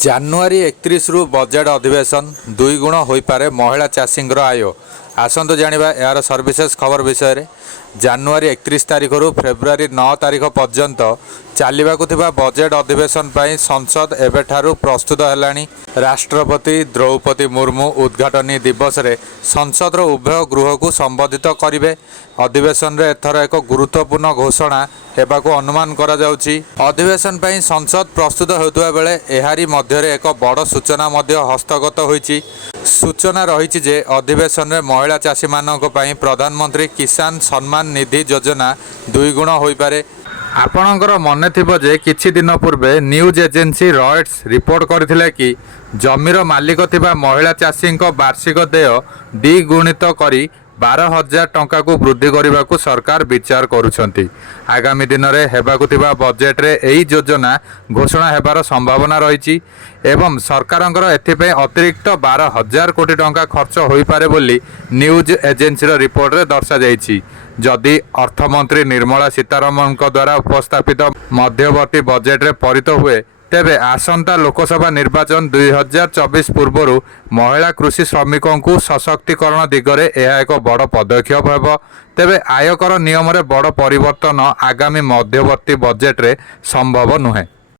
ଜାନୁଆରୀ 31 budget ଅଧିବେଶନ ଦୁଇ ଗୁଣ ହୋଇପାରେ ମହିଳା ଚାଷୀଙ୍କର ଆୟ। ଆସନ୍ତୁ ଜାଣିବା ଏହାର ସର୍ବିଶେଷ ଖବର ବିଷୟରେ। ଜାନୁଆରୀ 31 ତାରିଖରୁ ଫେବୃଆରୀ 9 ତାରିଖ ପର୍ଯ୍ୟନ୍ତ ଚାଲିବାକୁ ଥିବା ବଜେଟ୍ ଅଧିବେଶନ ପାଇଁ ସଂସଦ ଏବେଠାରୁ ପ୍ରସ୍ତୁତ ହେଲାଣି। ରାଷ୍ଟ୍ରପତି ଦ୍ରୌପଦୀ ମୁର୍ମୁ ଉଦ୍ଘାଟନୀ ଦିବସରେ ସଂସଦର ଉଭୟ ଗୃହକୁ ସମ୍ବୋଧିତ କରିବେ। ଅଧିବେଶନରେ ଏଥର ଏକ ଗୁରୁତ୍ୱପୂର୍ଣ୍ଣ ଘୋଷଣା ହେବାକୁ ଅନୁମାନ କରାଯାଉଛି। ଅଧିବେଶନ ପାଇଁ ସଂସଦ ପ୍ରସ୍ତୁତ ହେଉଥିବା ବେଳେ ଏହାରି ମଧ୍ୟରେ ଏକ ବଡ଼ ସୂଚନା ମଧ୍ୟ ହସ୍ତଗତ ହୋଇଛି। ସୂଚନା ରହିଛି ଯେ ଅଧିବେଶନରେ ମହିଳା ଚାଷୀମାନଙ୍କ ପାଇଁ ପ୍ରଧାନମନ୍ତ୍ରୀ କିଷାନ ସମ୍ମାନ ନିଧି ଯୋଜନା ଦୁଇଗୁଣ ହୋଇପାରେ। ଆପଣଙ୍କର ମନେ ଥିବ ଯେ କିଛି ଦିନ ପୂର୍ବେ ନ୍ୟୁଜ୍ ଏଜେନ୍ସି ରୟଟର୍ସ ରିପୋର୍ଟ କରିଥିଲେ କି ଜମିର ମାଲିକ ଥିବା ମହିଳା ଚାଷୀଙ୍କ ବାର୍ଷିକ ଦେୟ ଦ୍ୱିଗୁଣିତ କରି 12,000 ଟଙ୍କାକୁ ବୃଦ୍ଧି କରିବାକୁ ସରକାର ବିଚାର କରୁଛନ୍ତି। ଆଗାମୀ ଦିନରେ ହେବାକୁ ଥିବା ବଜେଟ୍ରେ ଏହି ଯୋଜନା ଘୋଷଣା ହେବାର ସମ୍ଭାବନା ରହିଛି ଏବଂ ସରକାରଙ୍କର ଏଥିପାଇଁ ଅତିରିକ୍ତ 12,000 କୋଟି ଟଙ୍କା ଖର୍ଚ୍ଚ ହୋଇପାରେ ବୋଲି ନ୍ୟୁଜ୍ ଏଜେନ୍ସିର ରିପୋର୍ଟରେ ଦର୍ଶାଯାଇଛି। ଯଦି ଅର୍ଥମନ୍ତ୍ରୀ ନିର୍ମଳା ସୀତାରମଣଙ୍କ ଦ୍ୱାରା ଉପସ୍ଥାପିତ ମଧ୍ୟବର୍ତ୍ତୀ ବଜେଟ୍ରେ ପାରିତ ହୁଏ ତେବେ ଆସନ୍ତା ଲୋକସଭା ନିର୍ବାଚନ 2024 ପୂର୍ବରୁ ମହିଳା କୃଷି ଶ୍ରମିକଙ୍କୁ ସଶକ୍ତିକରଣ ଦିଗରେ ଏହା ଏକ ବଡ଼ ପଦକ୍ଷେପ ହେବ। ତେବେ ଆୟକର ନିୟମରେ ବଡ଼ ପରିବର୍ତ୍ତନ ଆଗାମୀ ମଧ୍ୟବର୍ତ୍ତୀ ବଜେଟ୍ରେ ସମ୍ଭବ ନୁହେଁ।